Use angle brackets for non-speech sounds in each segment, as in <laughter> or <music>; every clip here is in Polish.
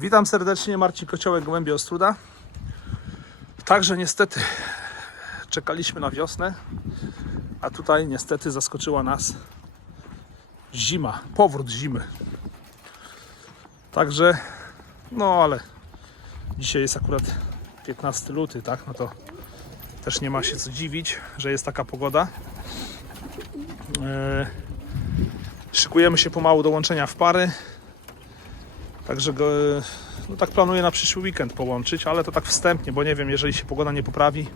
Witam serdecznie, Marcin Kociołek, Gołębie Ostruda. Także niestety czekaliśmy na wiosnę, a tutaj niestety zaskoczyła nas zima, powrót zimy. Także, no ale dzisiaj jest akurat 15 luty, tak? No to też nie ma się co dziwić, że jest taka pogoda. Eee, szykujemy się pomału do łączenia w pary. Także go, no tak planuję na przyszły weekend połączyć, ale to tak wstępnie, bo nie wiem, jeżeli się pogoda nie poprawi,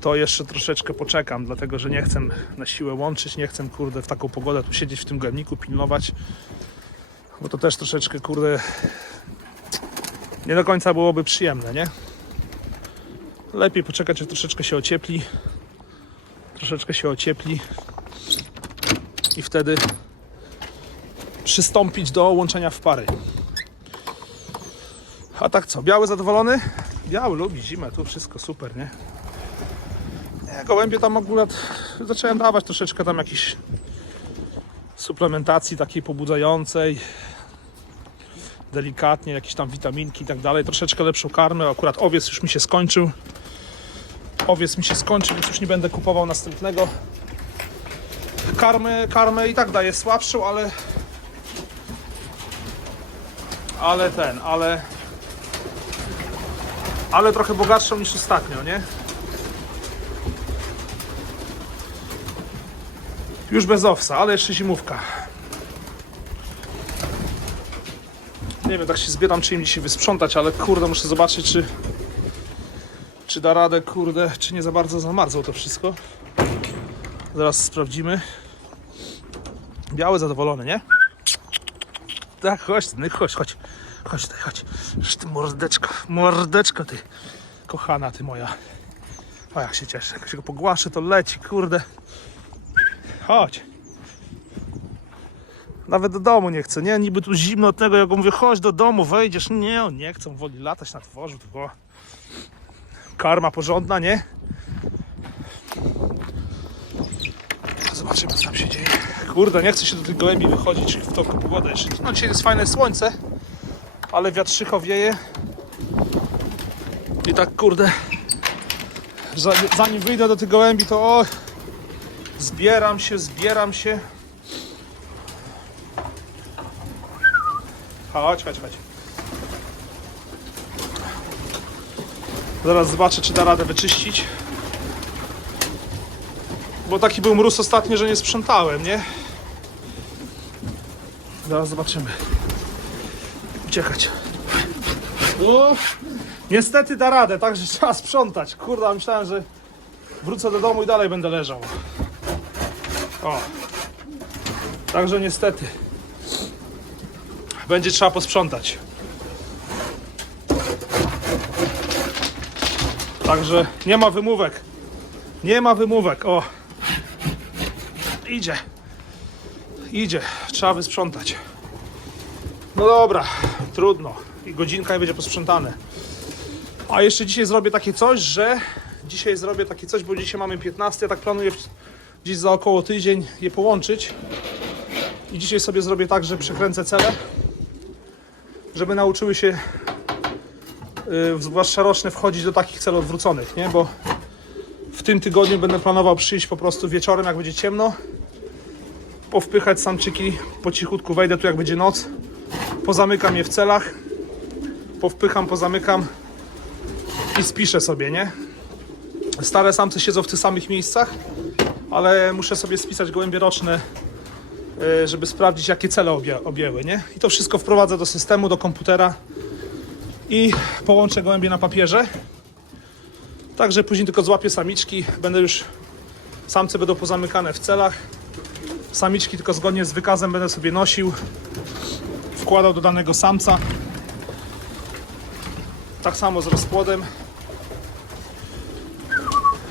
to jeszcze troszeczkę poczekam, dlatego że nie chcę na siłę łączyć, nie chcę kurde w taką pogodę tu siedzieć w tym garniku, pilnować, bo to też troszeczkę kurde nie do końca byłoby przyjemne, nie? Lepiej poczekać, aż troszeczkę się ociepli, troszeczkę się ociepli i wtedy przystąpić do łączenia w pary. A tak co, biały zadowolony? Biały lubi zimę, tu wszystko super, nie? Nie, gołębie tam akurat zacząłem dawać troszeczkę tam jakiejś suplementacji takiej pobudzającej delikatnie, jakieś tam witaminki i tak dalej, troszeczkę lepszą karmę, akurat owiec już mi się skończył owiec mi się skończył, więc już nie będę kupował następnego karmę, karmę i tak daje słabszą, ale ale ten, ale ale trochę bogatszą niż ostatnio, nie? Już bez owsa, ale jeszcze zimówka. Nie wiem, tak się zbieram, czy im dzisiaj wysprzątać, ale kurde, muszę zobaczyć, czy czy da radę, kurde, czy nie za bardzo zamarzło to wszystko. Zaraz sprawdzimy. Biały zadowolony, nie? Tak, chodź, chodź, chodź. Chodź tutaj, chodź. Już ty mordeczko, mordeczko ty. Kochana ty moja. O jak się cieszę, jak się go pogłaszę, to leci, kurde. Chodź. Nawet do domu nie chce, nie? Niby tu zimno od tego, jak on mówię, chodź do domu, wejdziesz. Nie, on nie chce, on woli latać na dworzu, tylko karma porządna, nie? Zobaczymy, co tam się dzieje. Kurde, nie chce się do tych gołębi wychodzić w tą pogodę jeszcze. No dzisiaj jest fajne słońce, ale wiatrzycho wieje. I tak, kurde, za- zanim wyjdę do tych gołębi, to o, zbieram się, zbieram się. Chodź, chodź, chodź. Zaraz zobaczę, czy da radę wyczyścić. Bo taki był mróz ostatnio, że nie sprzątałem, nie? Zaraz zobaczymy. Uciekać. O, niestety da radę, także <laughs> trzeba sprzątać. Kurde, myślałem, że wrócę do domu i dalej będę leżał. O. Także niestety. Będzie trzeba posprzątać. Także nie ma wymówek. Nie ma wymówek. O. Idzie. Idzie. Trzeba wysprzątać. No dobra, trudno. I godzinka i będzie posprzątane. A jeszcze dzisiaj zrobię takie coś, że dzisiaj zrobię takie coś, bo dzisiaj mamy 15, ja tak planuję gdzieś za około tydzień je połączyć. I dzisiaj sobie zrobię tak, że przekręcę cele, żeby nauczyły się y, zwłaszcza roczne, wchodzić do takich celów odwróconych, nie? Bo w tym tygodniu będę planował przyjść po prostu wieczorem, jak będzie ciemno, powpychać samczyki, po cichutku wejdę tu, jak będzie noc, pozamykam je w celach, powpycham, pozamykam i spiszę sobie, nie? Stare samce siedzą w tych samych miejscach, ale muszę sobie spisać gołębie roczne, y, żeby sprawdzić, jakie cele obie, objęły, nie? I to wszystko wprowadzę do systemu, do komputera i połączę gołębie na papierze. Także później tylko złapię samiczki, będę już samce będą pozamykane w celach. Samiczki tylko zgodnie z wykazem będę sobie nosił, wkładał do danego samca. Tak samo z rozpłodem.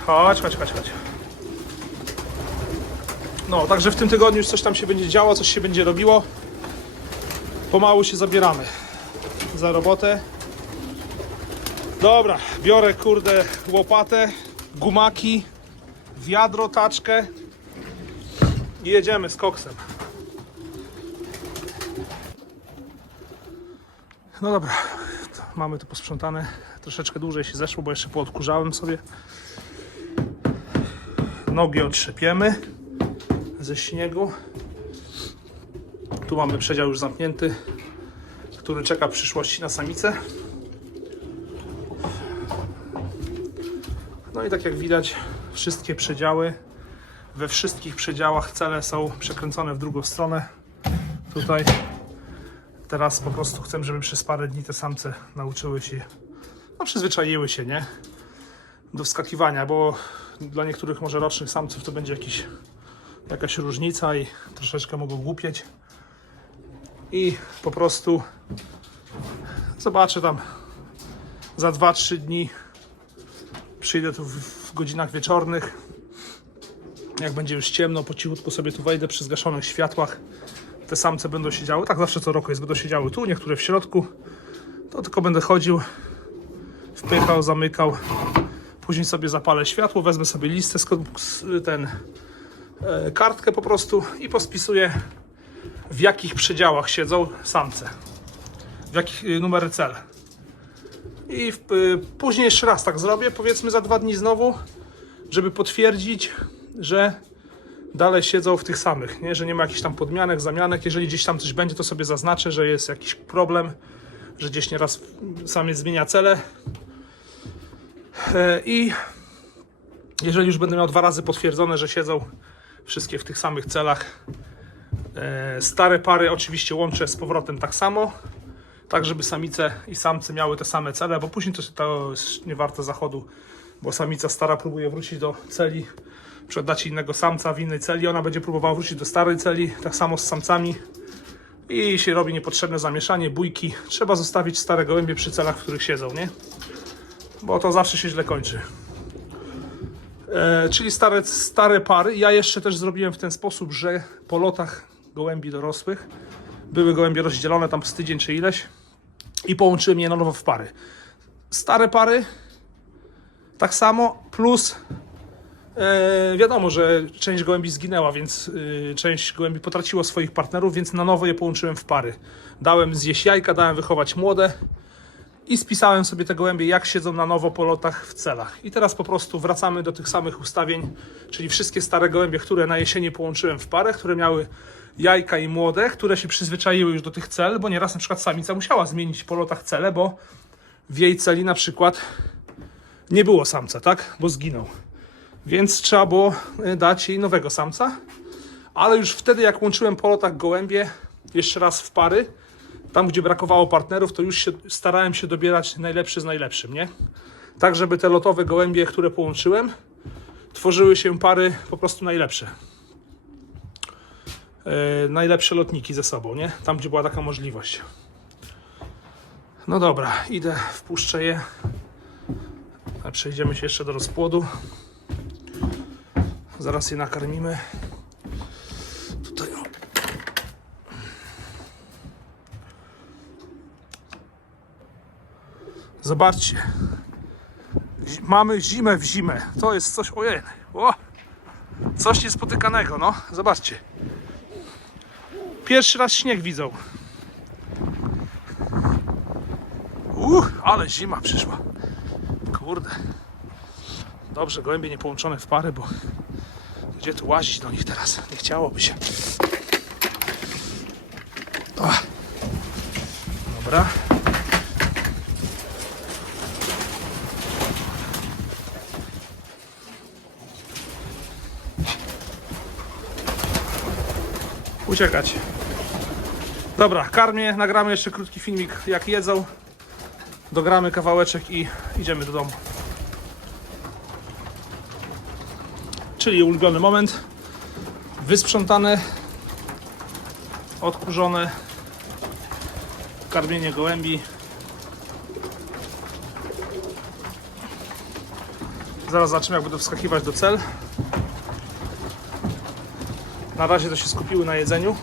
Chodź, chodź, chodź, chodź. No, także w tym tygodniu już coś tam się będzie działo, coś się będzie robiło. Pomału się zabieramy za robotę. Dobra, biorę kurde łopatę, gumaki, wiadro, taczkę i jedziemy z koksem. No dobra, mamy to posprzątane. Troszeczkę dłużej się zeszło, bo jeszcze poodkurzałem sobie. Nogi otrzepiemy ze śniegu. Tu mamy przedział już zamknięty, który czeka w przyszłości na samicę. No i tak jak widać, wszystkie przedziały, we wszystkich przedziałach cele są przekręcone w drugą stronę. Tutaj teraz po prostu chcę, żeby przez parę dni te samce nauczyły się, no przyzwyczaiły się, nie? Do wskakiwania, bo dla niektórych może rocznych samców to będzie jakiś, jakaś różnica i troszeczkę mogą głupieć. I po prostu zobaczę tam za 2-3 dni przyjdę tu w, godzinach wieczornych. Jak będzie już ciemno, po cichutku sobie tu wejdę przy zgaszonych światłach. Te samce będą siedziały, tak zawsze co roku jest, będą siedziały tu, niektóre w środku. To tylko będę chodził, wpychał, zamykał. Później sobie zapalę światło, wezmę sobie listę, ten, e, kartkę po prostu i pospisuję w jakich przedziałach siedzą samce. W jakich y, numery cel. I w, y, później jeszcze raz tak zrobię, powiedzmy za dwa dni znowu, żeby potwierdzić, że dalej siedzą w tych samych, nie? że nie ma jakichś tam podmianek, zamianek. Jeżeli gdzieś tam coś będzie, to sobie zaznaczę, że jest jakiś problem, że gdzieś nieraz samiec zmienia cele. E, I jeżeli już będę miał dwa razy potwierdzone, że siedzą wszystkie w tych samych celach, e, stare pary oczywiście łączę z powrotem tak samo tak żeby samice i samcy miały te same cele, bo później to, to nie warte zachodu, bo samica stara próbuje wrócić do celi, przedać innego samca w innej celi, ona będzie próbowała wrócić do starej celi, tak samo z samcami i się robi niepotrzebne zamieszanie, bójki. Trzeba zostawić stare gołębie przy celach, w których siedzą, nie? Bo to zawsze się źle kończy. E, czyli stare, stare pary. Ja jeszcze też zrobiłem w ten sposób, że po lotach gołębi dorosłych były gołębie rozdzielone tam z tydzień czy ileś i połączyłem je na nowo w pary. Stare pary tak samo, plus e, wiadomo, że część gołębi zginęła, więc e, część gołębi potraciło swoich partnerów, więc na nowo je połączyłem w pary. Dałem zjeść jajka, dałem wychować młode i spisałem sobie te gołębie, jak siedzą na nowo po lotach w celach. I teraz po prostu wracamy do tych samych ustawień, czyli wszystkie stare gołębie, które na jesieni połączyłem w parę, które miały jajka i młode, które się przyzwyczaiły już do tych cel, bo nieraz na przykład samica musiała zmienić po lotach cele, bo w jej celi na przykład nie było samca, tak? Bo zginął. Więc trzeba było y, dać jej nowego samca. Ale już wtedy, jak łączyłem po lotach gołębie, jeszcze raz w pary, tam gdzie brakowało partnerów, to już się, starałem się dobierać najlepszy z najlepszym, nie? Tak, żeby te lotowe gołębie, które połączyłem, tworzyły się pary po prostu najlepsze. E, najlepsze lotniki ze sobą, nie? Tam, gdzie była taka możliwość. No dobra, idę, wpuszczę je. Przejdziemy się jeszcze do rozpłodu. Zaraz je nakarmimy. Tutaj o. Zobaczcie. Mamy zimę w zimę. To jest coś, ojej. O! Coś niespotykanego, no. Zobaczcie. Pierwszy raz śnieg widzą. Uch, ale zima przyszła. Kurde. Dobrze, gołębie nie połączone w pary, bo gdzie tu łazić do nich teraz? Nie chciałoby się. O. Dobra. Uciekać. Dobra, karmię, nagramy jeszcze krótki filmik jak jedzą. Dogramy kawałeczek i idziemy do domu. Czyli ulubiony moment. Wysprzątane, odkurzone, karmienie gołębi. Zaraz zobaczymy jak będę wskakiwać do cel. Na razie to się skupiły na jedzeniu.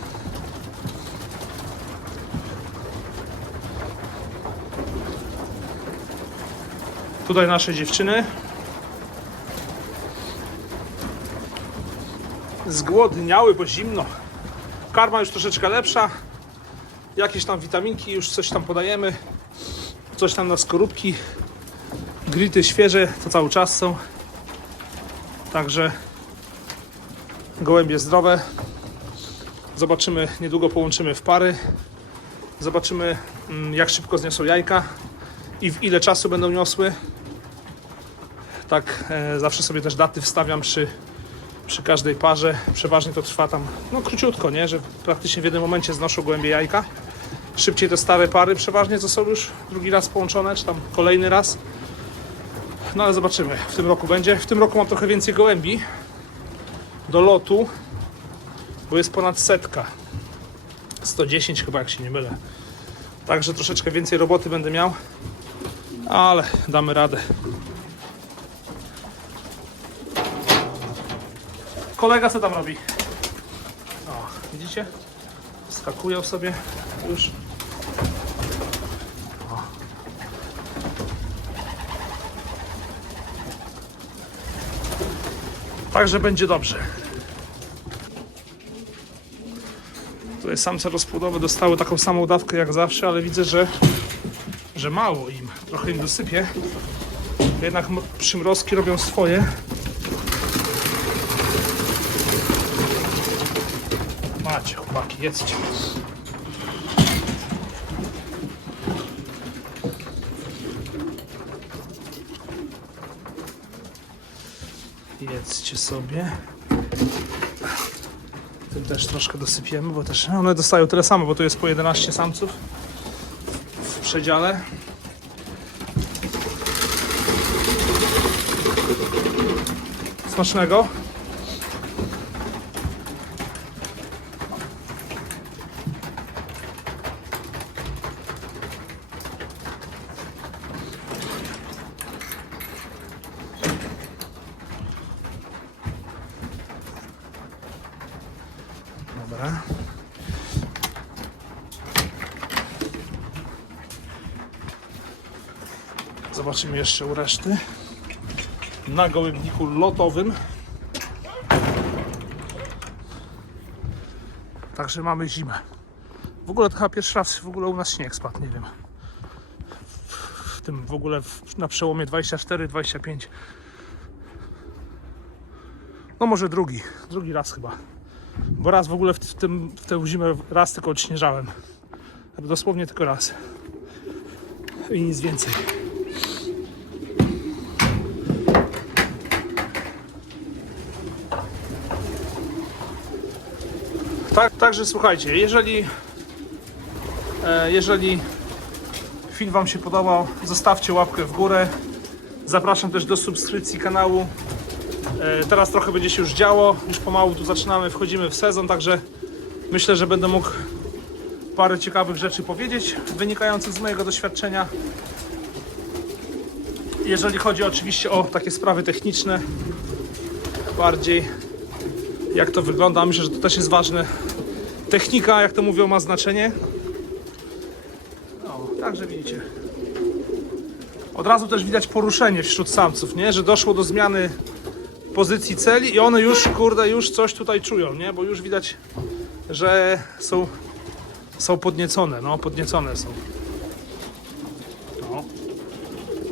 Tutaj nasze dziewczyny. Zgłodniały, bo zimno. Karma już troszeczkę lepsza. Jakieś tam witaminki, już coś tam podajemy. Coś tam na skorupki. Grity świeże, to cały czas są. Także gołębie zdrowe. Zobaczymy, niedługo połączymy w pary. Zobaczymy, mm, jak szybko zniosą jajka i w ile czasu będą niosły. Tak, e, zawsze sobie też daty wstawiam przy, przy każdej parze. Przeważnie to trwa tam, no króciutko, nie? Że praktycznie w jednym momencie znoszą gołębie jajka. Szybciej te stare pary przeważnie, co są już drugi raz połączone, czy tam kolejny raz. No ale zobaczymy, w tym roku będzie. W tym roku mam trochę więcej gołębi do lotu, bo jest ponad setka. 110 chyba, jak się nie mylę. Także troszeczkę więcej roboty będę miał, ale damy radę. Kolega co tam robi? O, widzicie? Skakują sobie już. O. Także będzie dobrze. Tutaj samce rozpłodowe dostały taką samą dawkę jak zawsze, ale widzę, że, że mało im. Trochę im dosypię. Jednak przymrozki robią swoje. Macie, chłopaki, jedzcie. Jedzcie sobie. Tym też troszkę dosypiemy, bo też one dostają tyle samo, bo tu jest po 11 samców w przedziale. Smacznego. Dobra. Zobaczymy jeszcze u reszty. Na gołębniku lotowym. Także mamy zimę. W ogóle to chyba pierwszy raz w ogóle u nas śnieg spadł, nie wiem. W tym w ogóle na przełomie 24-25. No może drugi, drugi raz chyba. Bo raz w ogóle w, tym, w tę zimę raz tylko odśnieżałem. Dosłownie tylko raz. I nic więcej. Tak, także słuchajcie, jeżeli e, jeżeli film Wam się podobał, zostawcie łapkę w górę. Zapraszam też do subskrypcji kanału. E, Teraz trochę będzie się już działo, już pomału tu zaczynamy, wchodzimy w sezon, także myślę, że będę mógł parę ciekawych rzeczy powiedzieć, wynikających z mojego doświadczenia. Jeżeli chodzi oczywiście o takie sprawy techniczne, bardziej jak to wygląda, myślę, że to też jest ważne. Technika, jak to mówią, ma znaczenie. O, także widzicie. Od razu też widać poruszenie wśród samców, nie? Że doszło do zmiany pozycji celi i one już, kurde, już coś tutaj czują, nie? Bo już widać, że są, są podniecone, no, podniecone są. No.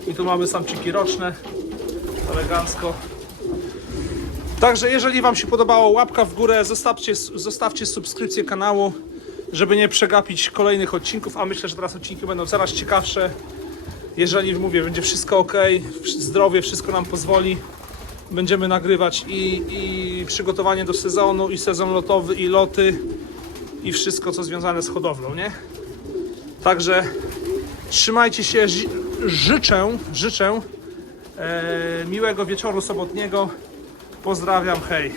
I tu mamy samczyki roczne, elegancko. Także jeżeli Wam się podobało, łapka w górę, zostawcie, zostawcie subskrypcję kanału, żeby nie przegapić kolejnych odcinków, a myślę, że teraz odcinki będą coraz ciekawsze. Jeżeli, mówię, będzie wszystko ok, zdrowie wszystko nam pozwoli, będziemy nagrywać i, i przygotowanie do sezonu, i sezon lotowy, i loty, i wszystko, co związane z hodowlą, nie? Także trzymajcie się, ży- życzę, życzę e, miłego wieczoru sobotniego. Pozdrawiam, hej.